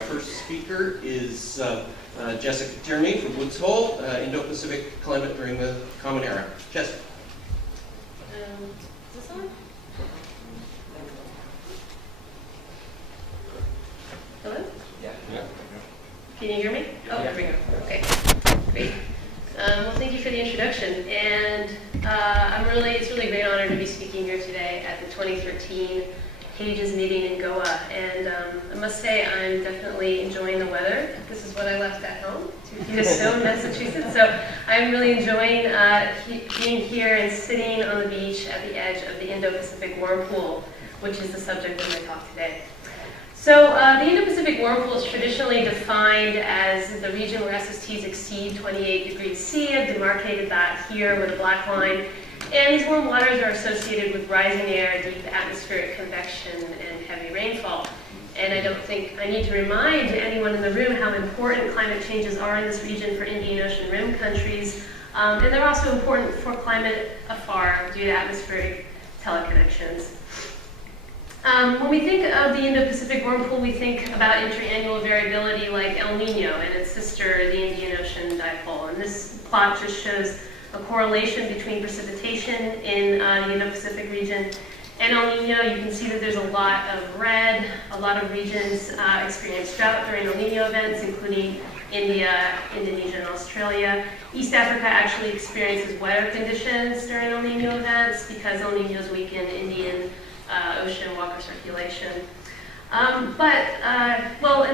First speaker is Jessica Tierney from Woods Hole, Indo-Pacific climate during the Common Era. Jessica. Is this on? Hello? Yeah. Can you hear me? Oh, there we go. Okay, great. Well, thank you for the introduction. And it's really a great honor to be speaking here today at the 2013 Pages meeting in Goa. And I must say, I'm definitely enjoying the weather. This is what I left at home, 2 feet of snow in Massachusetts. So I'm really enjoying being here and sitting on the beach at the edge of the Indo-Pacific whirlpool, which is the subject of my talk today. So the Indo-Pacific whirlpool is traditionally defined as the region where SSTs exceed 28 degrees C. I've demarcated that here with a black line. And these warm waters are associated with rising air, deep atmospheric convection, and heavy rainfall. And I don't think I need to remind anyone in the room how important climate changes are in this region for Indian Ocean rim countries. And they're also important for climate afar due to atmospheric teleconnections. When we think of the Indo-Pacific whirlpool, we think about interannual variability like El Nino and its sister, the Indian Ocean dipole. And this plot just shows a correlation between precipitation in the Indo-Pacific region and El Nino. You can see that there's a lot of red. A lot of regions experience drought during El Nino events, including India, Indonesia, and Australia. East Africa actually experiences wetter conditions during El Nino events because El Ninos weaken Indian Ocean water circulation. And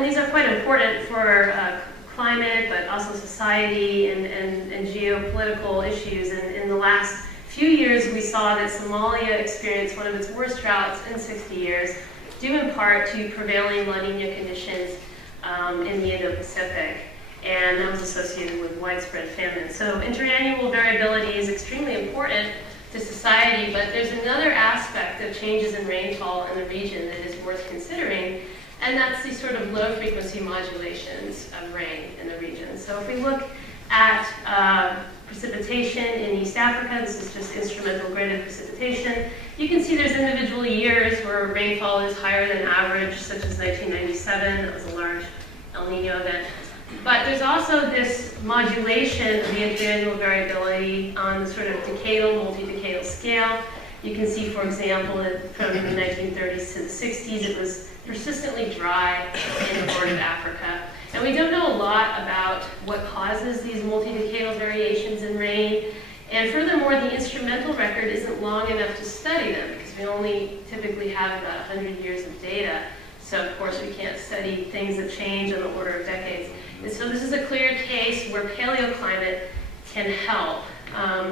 these are quite important for climate, but also society and geopolitical issues. And in the last few years, we saw that Somalia experienced one of its worst droughts in 60 years, due in part to prevailing La Nina conditions in the Indo-Pacific. And that was associated with widespread famine. So interannual variability is extremely important to society, but there's another aspect of changes in rainfall in the region that is worth considering, and that's these sort of low-frequency modulations of rain in the region. So if we look at precipitation in East Africa, this is just instrumental graded precipitation, you can see there's individual years where rainfall is higher than average, such as 1997, that was a large El Nino event. But there's also this modulation of the interannual variability on the sort of decadal, multi-decadal scale. You can see, for example, that from the 1930s to the 60s, it was persistently dry in the Horn of Africa. And we don't know a lot about what causes these multi-decadal variations in rain. And furthermore, the instrumental record isn't long enough to study them because we only typically have about 100 years of data. So of course, we can't study things that change on the order of decades. And so this is a clear case where paleoclimate can help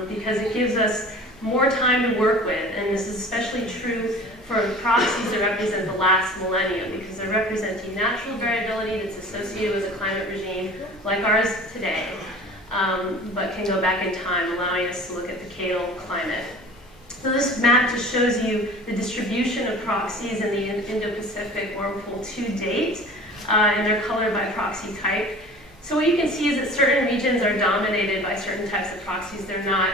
because it gives us more time to work with. And this is especially true for proxies that represent the last millennium because they're representing natural variability that's associated with a climate regime like ours today, but can go back in time, allowing us to look at decadal climate. So this map just shows you the distribution of proxies in the Indo-Pacific whirlpool to date, and they're colored by proxy type. So what you can see is that certain regions are dominated by certain types of proxies. They're not,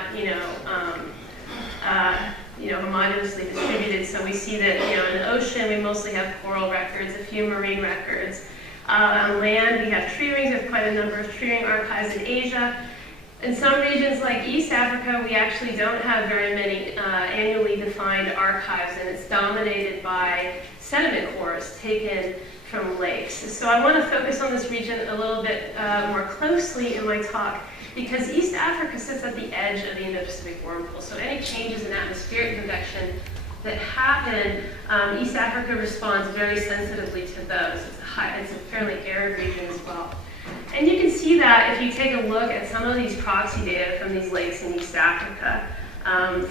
homogenously distributed. So we see that, in the ocean, we mostly have coral records, a few marine records. On land, we have tree rings. We have quite a number of tree ring archives in Asia. In some regions like East Africa, we actually don't have very many annually defined archives, and it's dominated by sediment cores taken from lakes. So I want to focus on this region a little bit more closely in my talk because East Africa sits at the edge of the Indo-Pacific whirlpool. So any changes in atmospheric convection that happen, East Africa responds very sensitively to those. It's a fairly arid region as well. And you can see that if you take a look at some of these proxy data from these lakes in East Africa.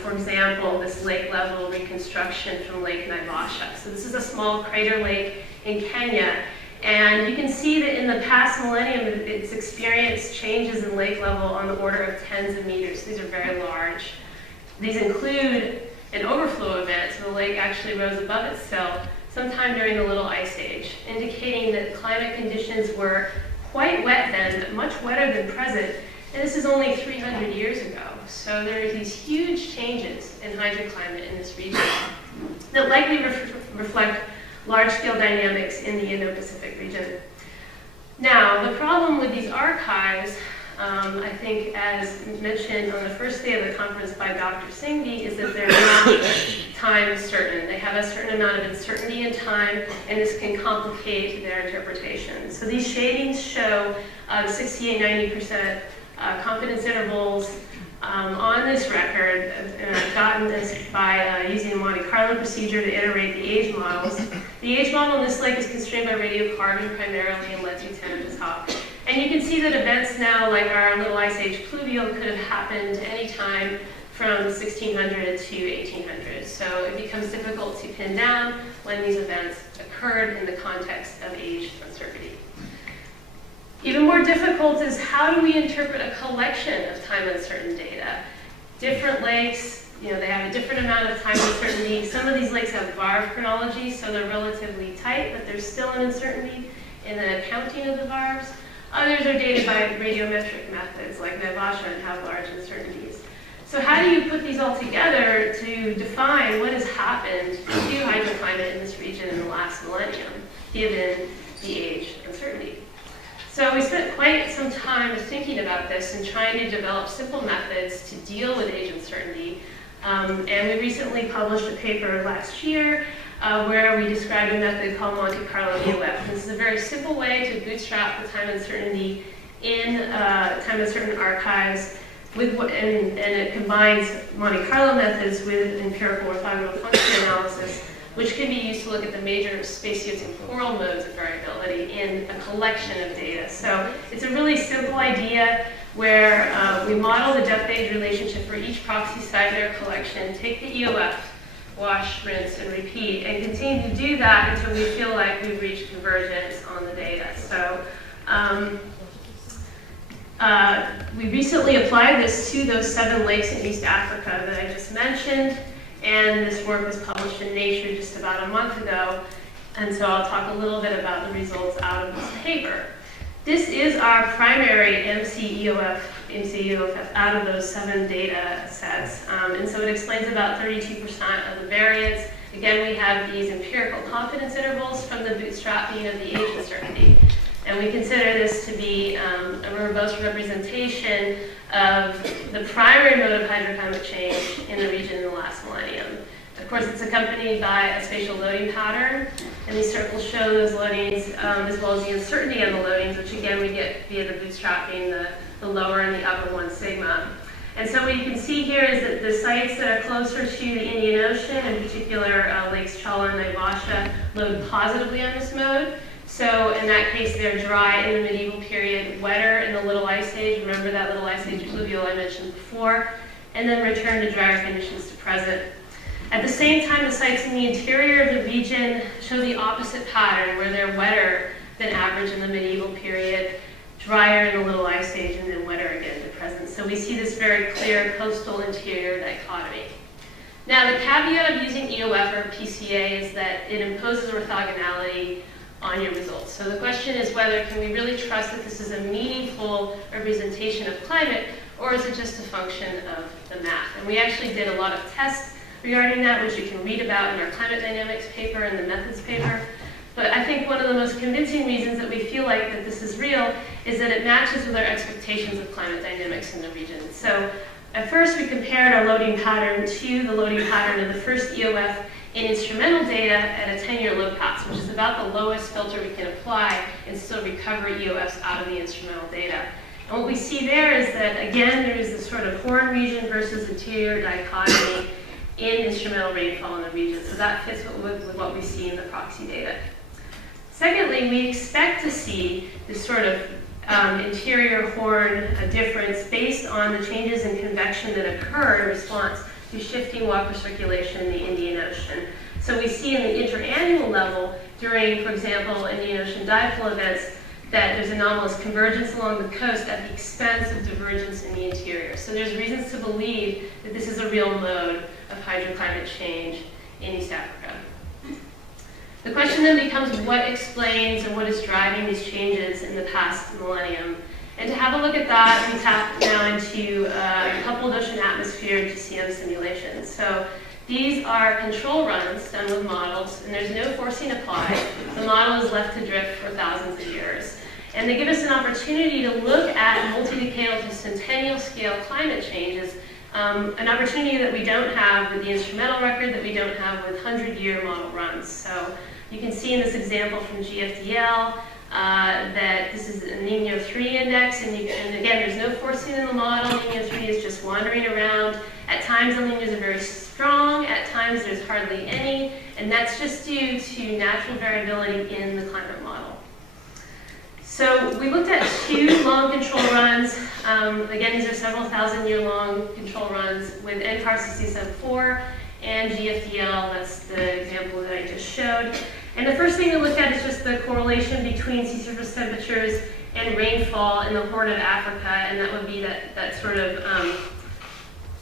For example, this lake level reconstruction from Lake Naivasha. So this is a small crater lake in Kenya. And you can see that in the past millennium, it's experienced changes in lake level on the order of tens of meters. These are very large. These include an overflow event, so the lake actually rose above itself sometime during the Little Ice Age, indicating that climate conditions were quite wet then, but much wetter than present. And this is only 300 years ago. So there are these huge changes in hydroclimate in this region that likely reflect large-scale dynamics in the Indo-Pacific region. Now, the problem with these archives, I think as mentioned on the first day of the conference by Dr. Singhvi, is that they're not time certain. They have a certain amount of uncertainty in time, and this can complicate their interpretation. So these shadings show 68-90% confidence intervals on this record, and I've gotten this by using the Monte Carlo procedure to iterate the age models. The age model in this lake is constrained by radiocarbon primarily and lets you 10 at the top. And you can see that events now, like our Little Ice Age pluvial, could have happened any time from 1600 to 1800. So it becomes difficult to pin down when these events occurred in the context of age uncertainty. Even more difficult is how do we interpret a collection of time uncertain data? Different lakes, they have a different amount of time uncertainty. Some of these lakes have varve chronology, so they're relatively tight, but there's still an uncertainty in the counting of the varves. Others are dated by radiometric methods like Naivasha and have large uncertainties. So how do you put these all together to define what has happened to hydroclimate in this region in the last millennium, given the age uncertainty? So we spent quite some time thinking about this and trying to develop simple methods to deal with age uncertainty. And we recently published a paper last year where we described a method called Monte Carlo EOF. This is a very simple way to bootstrap the time uncertainty in time uncertain archives, and it combines Monte Carlo methods with empirical orthogonal function analysis, which can be used to look at the major spatiotemporal modes of variability in a collection of data. So it's a really simple idea where we model the depth-age relationship for each proxy site in our collection, take the EOF, wash, rinse, and repeat, and continue to do that until we feel like we've reached convergence on the data. So we recently applied this to those 7 lakes in East Africa that I just mentioned, and this work was published in Nature just about a month ago, and so I'll talk a little bit about the results out of this paper. This is our primary MCEOF out of those 7 data sets, and so it explains about 32% of the variance. Again, we have these empirical confidence intervals from the bootstrapping of the age uncertainty, and we consider this to be a verbose representation of the primary mode of hydroclimate change in the region in the last millennium. Of course, it's accompanied by a spatial loading pattern, and these circles show those loadings as well as the uncertainty on the loadings, which again we get via the bootstrapping, the lower and the upper 1 sigma. And so what you can see here is that the sites that are closer to the Indian Ocean, in particular Lakes Chala and Naivasha, load positively on this mode. So in that case, they're dry in the medieval period, wetter in the Little Ice Age. Remember that Little Ice Age pluvial I mentioned before, and then return to drier conditions to present. At the same time, the sites in the interior of the region show the opposite pattern, where they're wetter than average in the medieval period, drier in the Little Ice Age, and then wetter again to present. So we see this very clear coastal interior dichotomy. Now, the caveat of using EOF or PCA is that it imposes orthogonality on your results. So the question is whether can we really trust that this is a meaningful representation of climate, or is it just a function of the math? And we actually did a lot of tests regarding that, which you can read about in our climate dynamics paper and the methods paper. But I think one of the most convincing reasons that we feel like that this is real is that it matches with our expectations of climate dynamics in the region. So at first we compared our loading pattern to the loading pattern of the first EOF in instrumental data at a 10-year low pass, which is about the lowest filter we can apply and still recover EOFs out of the instrumental data. And what we see there is that, again, there is this sort of horn region versus interior dichotomy in instrumental rainfall in the region. So that fits with what we see in the proxy data. Secondly, we expect to see this sort of interior horn difference based on the changes in convection that occur in response to shifting water circulation in the Indian Ocean. So we see in the interannual level during, for example, Indian Ocean dipole events, that there's anomalous convergence along the coast at the expense of divergence in the interior. So there's reasons to believe that this is a real mode of hydroclimate change in East Africa. The question then becomes what explains and what is driving these changes in the past millennium. And to have a look at that, we tap now into coupled ocean atmosphere GCM simulations. So these are control runs done with models, and there's no forcing applied. The model is left to drift for thousands of years. And they give us an opportunity to look at multi-decadal to centennial scale climate changes, an opportunity that we don't have with the instrumental record, that we don't have with 100-year model runs. So you can see in this example from GFDL that this is a Niño 3 index, and again, there's no forcing in the model. Niño 3 is just wandering around. At times, El Niños are very strong. At times, there's hardly any, and that's just due to natural variability in the climate model. So we looked at 2 long control runs. Again, these are several thousand-year-long control runs with NCAR CC74 and GFDL. That's the example that I just showed. And the first thing to look at is just the correlation between sea surface temperatures and rainfall in the Horn of Africa, and that would be that sort of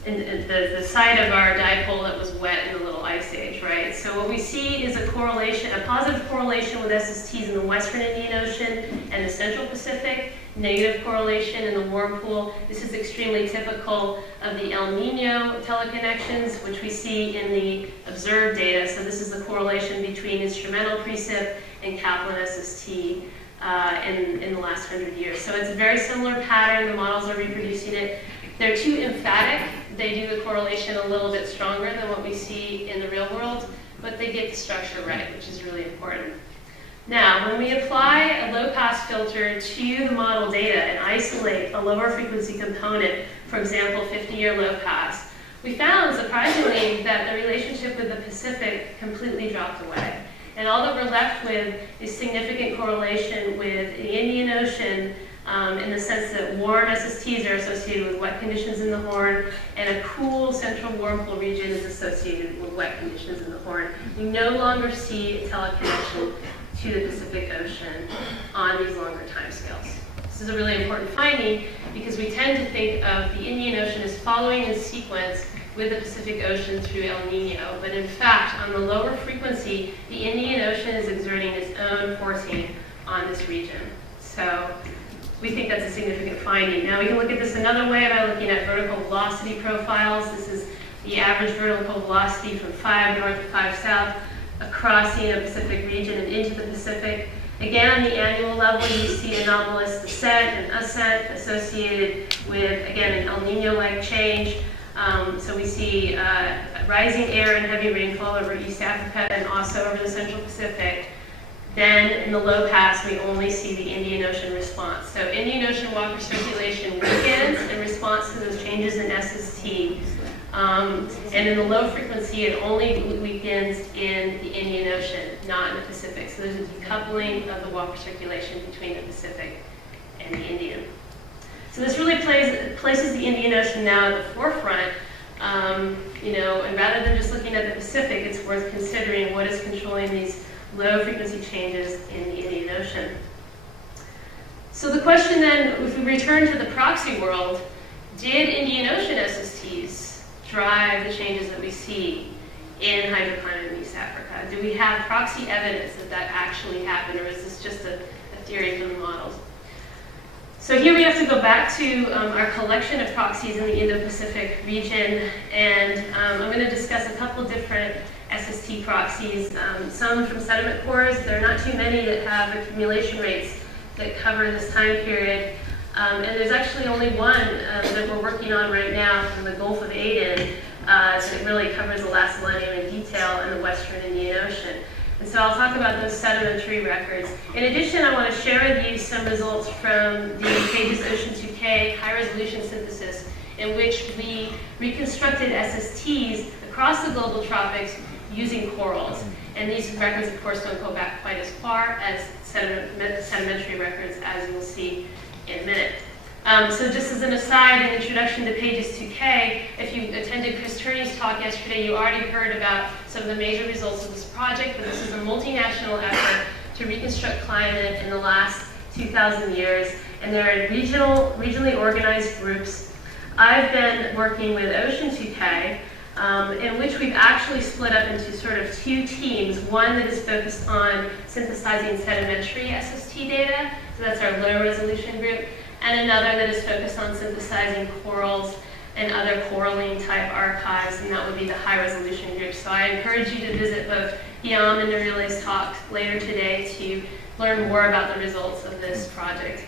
in the side of our dipole that was wet in the Little Ice Age, right? So what we see is a correlation, a positive correlation with SSTs in the Western Indian Ocean and the Central Pacific, negative correlation in the warm pool. This is extremely typical of the El Nino teleconnections, which we see in the observed data. So this is the correlation between instrumental precip and Kaplan SST in the last 100 years. So it's a very similar pattern. The models are reproducing it. They're too emphatic. They do the correlation a little bit stronger than what we see in the real world, but they get the structure right, which is really important. Now, when we apply a low-pass filter to the model data and isolate a lower frequency component, for example, 50-year low-pass, we found, surprisingly, that the relationship with the Pacific completely dropped away. And all that we're left with is significant correlation with the Indian Ocean in the sense that warm SSTs are associated with wet conditions in the Horn, and a cool central warm pool region is associated with wet conditions in the Horn. We no longer see a teleconnection to the Pacific Ocean on these longer timescales. This is a really important finding because we tend to think of the Indian Ocean as following in sequence with the Pacific Ocean through El Nino, but in fact, on the lower frequency, the Indian Ocean is exerting its own forcing on this region. So we think that's a significant finding. Now we can look at this another way by looking at vertical velocity profiles. This is the average vertical velocity from 5 north to 5 south across the Indo-Pacific region and into the Pacific. Again, on the annual level, you see anomalous descent and ascent associated with, again, an El Nino-like change. So we see rising air and heavy rainfall over East Africa and also over the Central Pacific. Then in the low pass, we only see the Indian Ocean response. So Indian Ocean water circulation weakens in response to those changes in SST. And in the low frequency, it only weakens in the Indian Ocean, not in the Pacific. So there's a decoupling of the water circulation between the Pacific and the Indian. So this really places the Indian Ocean now at the forefront. And rather than just looking at the Pacific, it's worth considering what is controlling these low frequency changes in the Indian Ocean. So the question then, if we return to the proxy world, did Indian Ocean SSTs drive the changes that we see in hydroclimate in East Africa? Do we have proxy evidence that that actually happened, or is this just a theory from the models? So here we have to go back to our collection of proxies in the Indo-Pacific region, and I'm going to discuss a couple different SST proxies, some from sediment cores. There are not too many that have accumulation rates that cover this time period. And there's actually only one that we're working on right now from the Gulf of Aden. So it really covers the last millennium in detail in the Western Indian Ocean. And so I'll talk about those sedimentary records. In addition, I want to share with you some results from the Pages Ocean 2K high-resolution synthesis, in which we reconstructed SSTs across the global tropics using corals. And these records, of course, don't go back quite as far as sedimentary records, as you'll see in a minute. So just as an aside, an introduction to Pages 2K, if you attended Chris Tierney's talk yesterday, you already heard about some of the major results of this project, but this is a multinational effort to reconstruct climate in the last 2,000 years, and there are regionally organized groups. I've been working with Ocean 2K, in which we've actually split up into sort of 2 teams, one that is focused on synthesizing sedimentary SST data, so that's our low resolution group, and another that is focused on synthesizing corals and other coralline type archives, and that would be the high resolution group. So I encourage you to visit both Guillaume and Nurile's talks later today to learn more about the results of this project.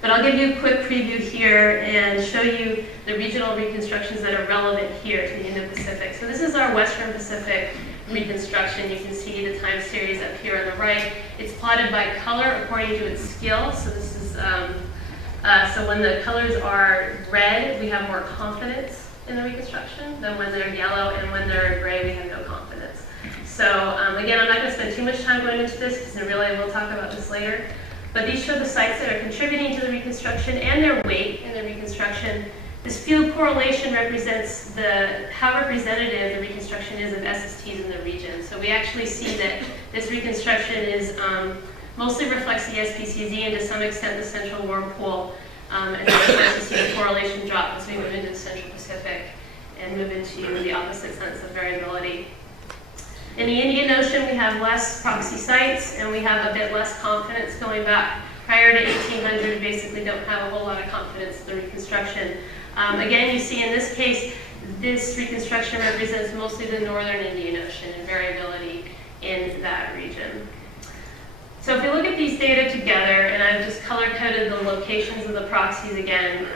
But I'll give you a quick preview here and show you the regional reconstructions that are relevant here to the Indo-Pacific. So this is our Western Pacific reconstruction. You can see the time series up here on the right. It's plotted by color according to its skill. So this is so when the colors are red, we have more confidence in the reconstruction than when they're yellow, and when they're gray, we have no confidence. So again, I'm not going to spend too much time going into this because really we'll talk about this later. But these show the sites that are contributing to the reconstruction and their weight in the reconstruction. This field correlation represents how representative the reconstruction is of SSTs in the region. So we actually see that this reconstruction is mostly reflects the SPCZ and to some extent the central warm pool. And then we start to see the correlation drop as we move into the Central Pacific and move into the opposite sense of variability. In the Indian Ocean, we have less proxy sites, and we have a bit less confidence going back prior to 1800. Basically, don't have a whole lot of confidence in the reconstruction. Again, you see in this case, this reconstruction represents mostly the northern Indian Ocean and variability in that region. So if we look at these data together, and I've just color-coded the locations of the proxies again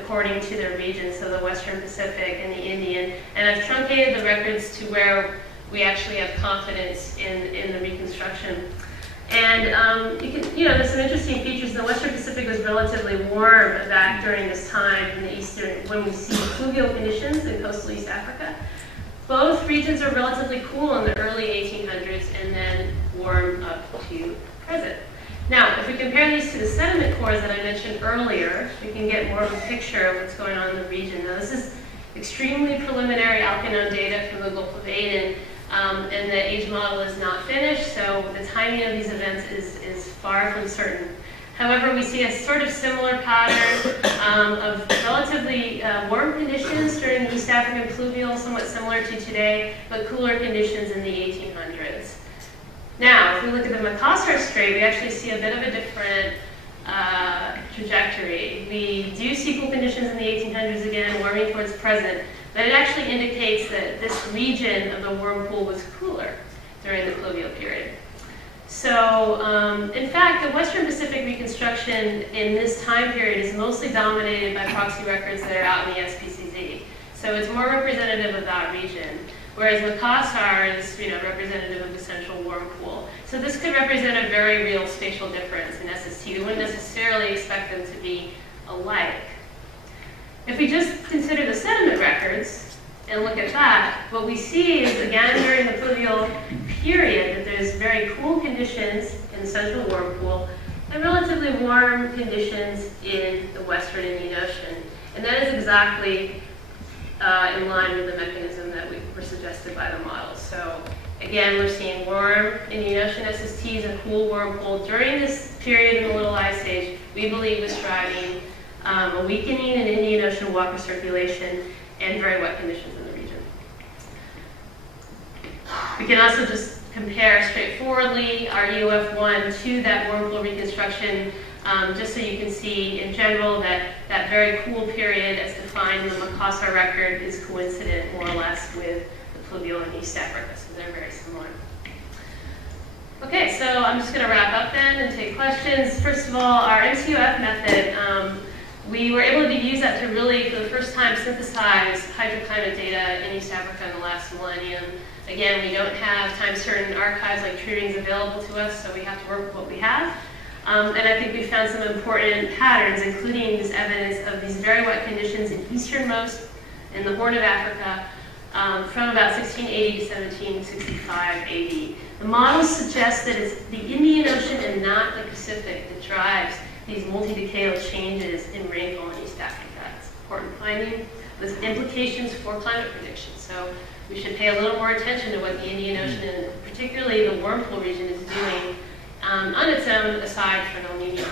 according to their region, so the Western Pacific and the Indian, and I've truncated the records to where we actually have confidence in the reconstruction. And there's some interesting features. The Western Pacific was relatively warm back during this time in the eastern, when we see fluvial conditions in coastal East Africa. Both regions are relatively cool in the early 1800s and then warm up to present. Now, if we compare these to the sediment cores that I mentioned earlier, we can get more of a picture of what's going on in the region. Now, this is extremely preliminary alkanone data from the Gulf of Aden, and the age model is not finished, so the timing of these events is far from certain. However, we see a sort of similar pattern of relatively warm conditions during the East African pluvial, somewhat similar to today, but cooler conditions in the 1800s. Now, if we look at the Makassar Strait, we actually see a bit of a different trajectory. We do see cool conditions in the 1800s again, warming towards present, but it actually indicates that this region of the whirlpool was cooler during the pluvial period. So, in fact, the Western Pacific reconstruction in this time period is mostly dominated by proxy records that are out in the SPCZ. So it's more representative of that region, whereas Makassar is representative of the central warm pool. So this could represent a very real spatial difference in SST. We wouldn't necessarily expect them to be alike. If we just consider the sediment records and look at that, what we see is, again, during the pluvial period, that there's very cool conditions in the central warm pool and relatively warm conditions in the western Indian Ocean. And that is exactly in line with the mechanism that were suggested by the model. So again, we're seeing warm Indian Ocean SSTs and cool warm pool during this period in the Little Ice Age. We believe is driving a weakening in Indian Ocean water circulation and very wet conditions in the region. We can also just compare straightforwardly our EOF1 to that warm pool reconstruction, just so you can see in general that that very cool period as defined in the Makassar record is coincident more or less with the pluvial in East Africa, so they're very similar. Okay, so I'm just going to wrap up then and take questions. First of all, our MCOF method, we were able to use that to really, for the first time, synthesize hydroclimate data in East Africa in the last millennium. Again, we don't have time-certain archives like tree rings available to us, so we have to work with what we have. And I think we found some important patterns, including this evidence of these very wet conditions in easternmost in the Horn of Africa from about 1680 to 1765 AD. The models suggest that it's the Indian Ocean and not the Pacific that drives these multi-decadal changes in rainfall in East Africa. It's an important finding with implications for climate prediction. So we should pay a little more attention to what the Indian Ocean and particularly the warm pool region is doing on its own, aside from El Nino.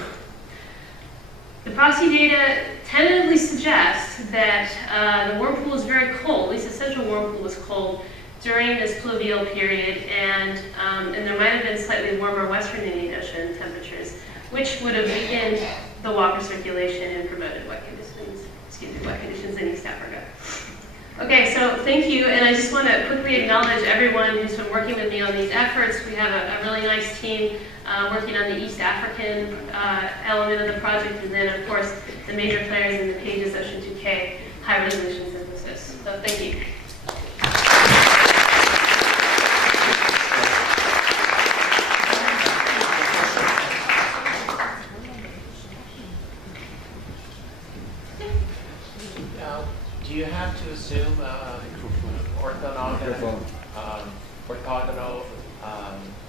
The proxy data tentatively suggests that the warm pool is very cold, at least the central warm pool was cold during this pluvial period, and there might have been slightly warmer western Indian Ocean temperatures, which would have weakened the water circulation and promoted wet conditions in East Africa. Okay, so So thank you, and I just want to quickly acknowledge everyone who's been working with me on these efforts. We have a really nice team working on the East African element of the project, and then of course the major players in the Pages Ocean 2K high resolution synthesis. So thank you. Do you have to assume orthogonal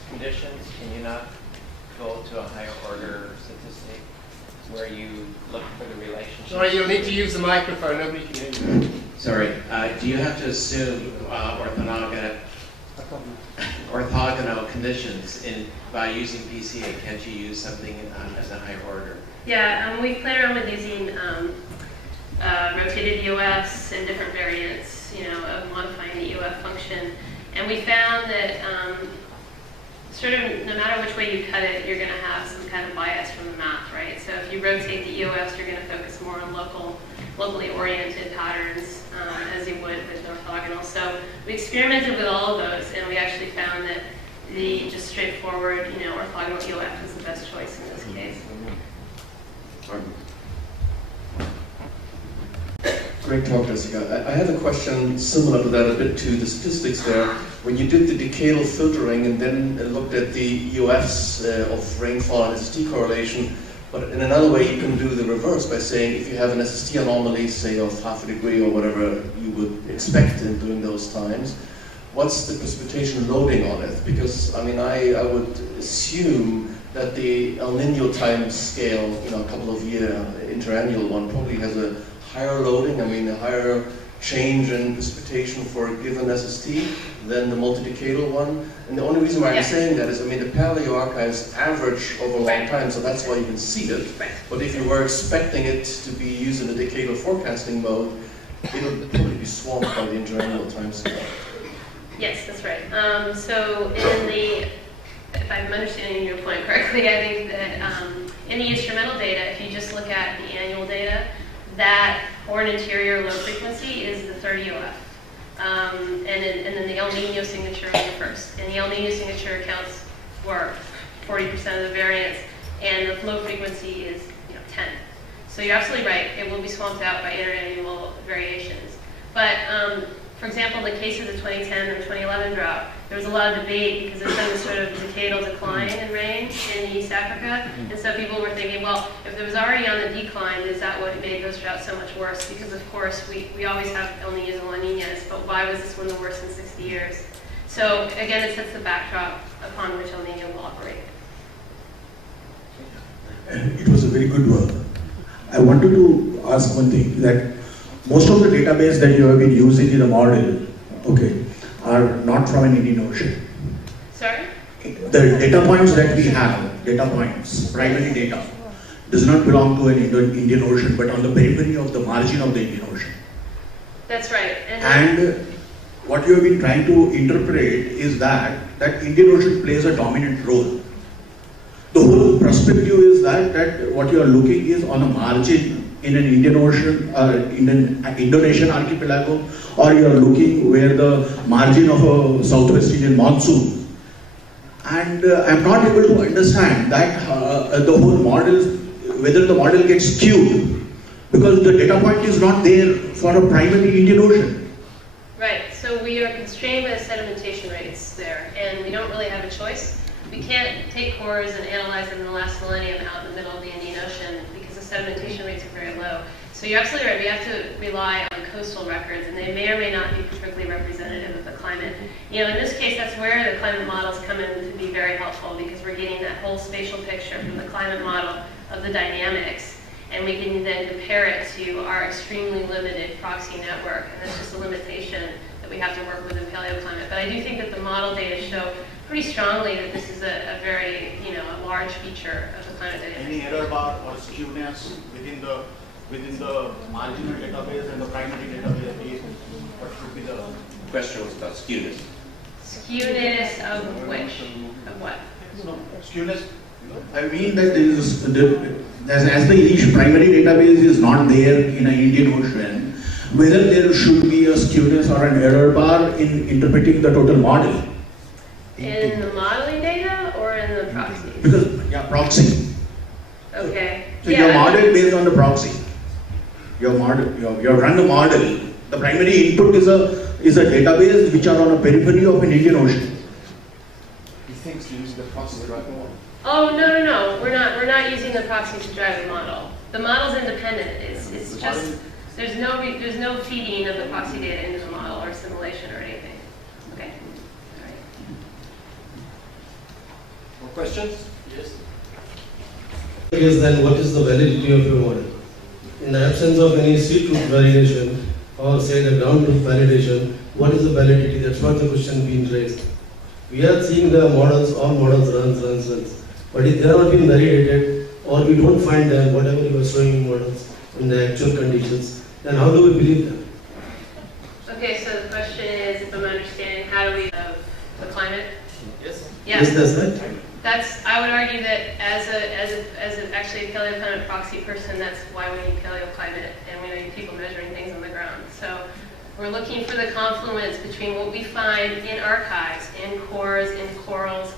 conditions? Can you not go to a higher order statistic where you look for the relationship? Sorry, you'll need to use the microphone. Nobody can hear you. Sorry. Do you have to assume orthogonal conditions by using PCA? Can't you use something as a higher order? Yeah, we played around with using rotated EOFs and different variants, of modifying the EOF function. And we found that sort of no matter which way you cut it, you're going to have some kind of bias from the math, right? So if you rotate the EOFs, you're going to focus more on locally oriented patterns as you would with orthogonal. So we experimented with all of those, and we actually found that the just straightforward, orthogonal EOF is the best choice in this case. Great talk, Jessica. I have a question similar to that, a bit to the statistics there. When you did the decadal filtering and then looked at the EOFs of rainfall and SST correlation, but in another way you can do the reverse by saying if you have an SST anomaly, say of half a degree or whatever you would expect in doing those times, what's the precipitation loading on it? Because I would assume that the El Nino time scale, a couple of year interannual one probably has a higher loading, a higher change in precipitation for a given SST than the multi-decadal one. And the only reason why I'm saying that is, the paleo archives average over a long time, so that's why you can see it. But if you were expecting it to be used in a decadal forecasting mode, it'll probably be swamped by the interannual time scale. Yes, that's right. So if I'm understanding your point correctly, I think that in the instrumental data, if you just look at the annual data, that horn interior low frequency is the 30 OF. And then the El Nino signature is the first. And the El Nino signature accounts for 40% of the variance, and the low frequency is 10. So you're absolutely right, it will be swamped out by interannual variations. But for example, in the case of the 2010 or 2011 drought, there was a lot of debate because there's been this sort of decadal decline in rain in East Africa. And so people were thinking, well, if it was already on the decline, is that what made those droughts so much worse? Because of course, we always have El Niños and La Niñas, but why was this one the worst in 60 years? So again, it sets the backdrop upon which El Nino will operate. It was a very good work. I wanted to ask one thing, that most of the database that you have been using in the model, are not from an Indian Ocean. Sorry? The data points that we have, primary data, does not belong to an Indian Ocean, but on the periphery of the margin of the Indian Ocean. That's right. And what you have been trying to interpret is that Indian Ocean plays a dominant role. The whole perspective is that what you are looking is on a margin in an Indian Ocean, in an Indonesian archipelago, or you are looking where the margin of a Southwest Indian monsoon. And I'm not able to understand that the whole model, whether the model gets skewed, because the data point is not there for a primary Indian Ocean. Right, so we are constrained by the sedimentation rates there, and we don't really have a choice. We can't take cores and analyze them in the last millennium out in the middle of the Indian Ocean because the sedimentation rates are very low. So you're absolutely right, we have to rely on coastal records, and they may or may not be perfectly representative of the climate. In this case, that's where the climate models come in to be very helpful, because we're getting that whole spatial picture from the climate model of the dynamics, and we can then compare it to our extremely limited proxy network, and that's just a limitation that we have to work with in paleoclimate. But I do think that the model data show pretty strongly that this is a very, a large feature of the climate dynamics. Any error bar or skewness within the marginal database and the primary database? What should be the question was about skewness. Skewness of which? Of what? No, skewness. I mean that as the each primary database is not there in an Indian Ocean, whether there should be a skewness or an error bar in interpreting the total model. In the modeling data or in the proxy? Because, yeah, proxy. Okay. So your model based on the proxy. Your model, you run the model. The primary input is a database which are on a periphery of an Indian Ocean. He thinks you use the proxy to drive the model. Oh no. We're not using the proxy to drive the model. The model's independent. It's just there's no feeding of the proxy data into the model or simulation or anything. Okay. All right. More questions? Yes. Is then what is the validity of your model? In the absence of any sea truth validation or say the ground truth validation, what is the validity? That's what the question being raised. We are seeing the models, all models runs. But if they are not being validated or we don't find them, whatever you are showing in models in the actual conditions, then how do we believe them? Okay, so the question is, if I'm understanding, how do we of the climate? Yes. Yeah. Yes, that's right. I would argue that as actually a paleoclimate proxy person, that's why we need paleoclimate and we need people measuring things on the ground. So we're looking for the confluence between what we find in archives, in cores, in corals,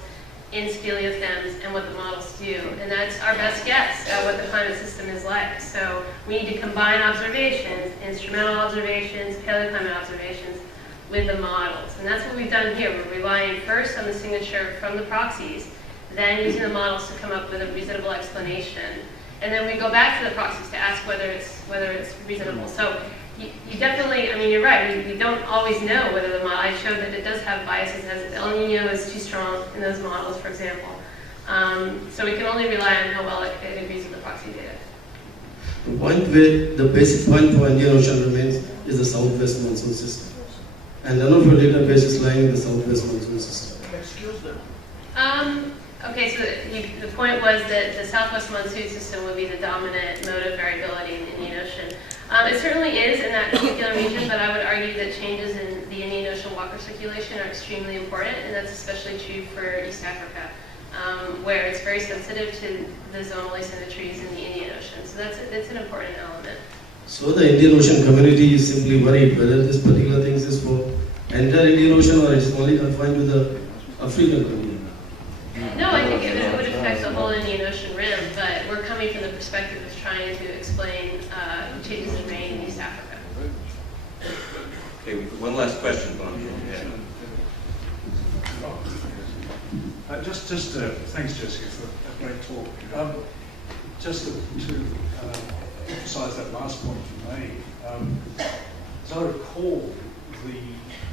in speleothems, and what the models do. And that's our best guess at what the climate system is like. So we need to combine observations, instrumental observations, paleoclimate observations, with the models. And that's what we've done here. We're relying first on the signature from the proxies, then using the models to come up with a reasonable explanation. And then we go back to the proxies to ask whether it's reasonable. So you definitely, I mean, you're right, we don't always know whether the model, I showed that it does have biases, as El Nino is too strong in those models, for example. So we can only rely on how well it agrees with the proxy data. The basic point for Indian Ocean remains is the southwest monsoon system. And none of your database is lying in the southwest monsoon system. Excuse them. Okay, so the point was that the southwest monsoon system would be the dominant mode of variability in the Indian Ocean. It certainly is in that particular region, but I would argue that changes in the Indian Ocean water circulation are extremely important, and that's especially true for East Africa, where it's very sensitive to the zonal asymmetries in the Indian Ocean. So that's an important element. So the Indian Ocean community is simply worried whether this particular thing is for entire Indian Ocean or it is only confined to the African community. No, I think it would affect the whole Indian Ocean rim, but we're coming from the perspective of trying to explain changes in rain in East Africa. Okay, one last question, Bob. Thanks, Jessica, for a great talk. Just to emphasize that last point you made, as I recall, the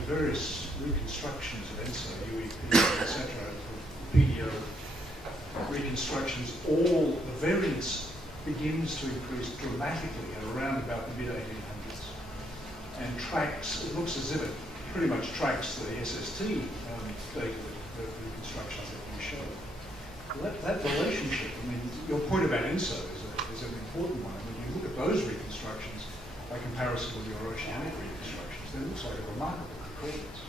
various reconstructions of ENSO, UEP, etc., PDO reconstructions, all the variance begins to increase dramatically at around about the mid-1800s, and tracks. It looks as if it pretty much tracks the SST data, the reconstructions that you showed. That relationship, I mean, your point about ENSO is an important one. I mean, you look at those reconstructions by comparison with your oceanic reconstructions, then it looks like a remarkable concordance.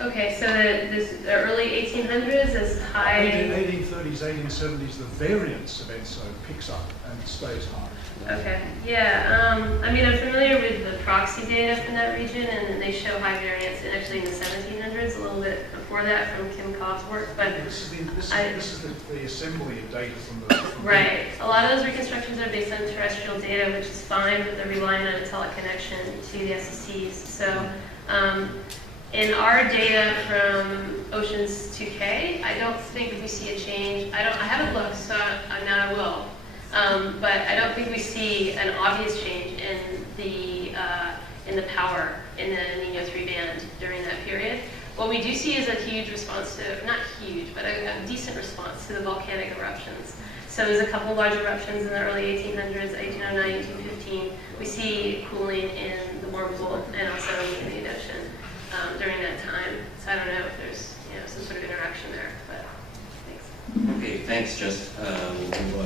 Okay, so the early 1800s is high. 1830s, 1870s, the variance of ENSO picks up and stays high. Okay, yeah. I mean, I'm familiar with the proxy data from that region, and they show high variance, and actually in the 1700s, a little bit before that from Kim Cobb's work. But this is the assembly of data from the right. A lot of those reconstructions are based on terrestrial data, which is fine, but they're relying on a teleconnection to the SSTs. So. In our data from Oceans 2K, I don't think we see a change. I haven't looked, so now I will. But I don't think we see an obvious change in the power in the Nino 3 band during that period. What we do see is a huge response to, not huge, but a decent response to the volcanic eruptions. So there's a couple large eruptions in the early 1800s, 1809, 1815. We see cooling in the warm pool and also in the Indian Ocean. During that time. So I don't know if there's some sort of interaction there, but thanks. Okay, thanks, Jess. We'll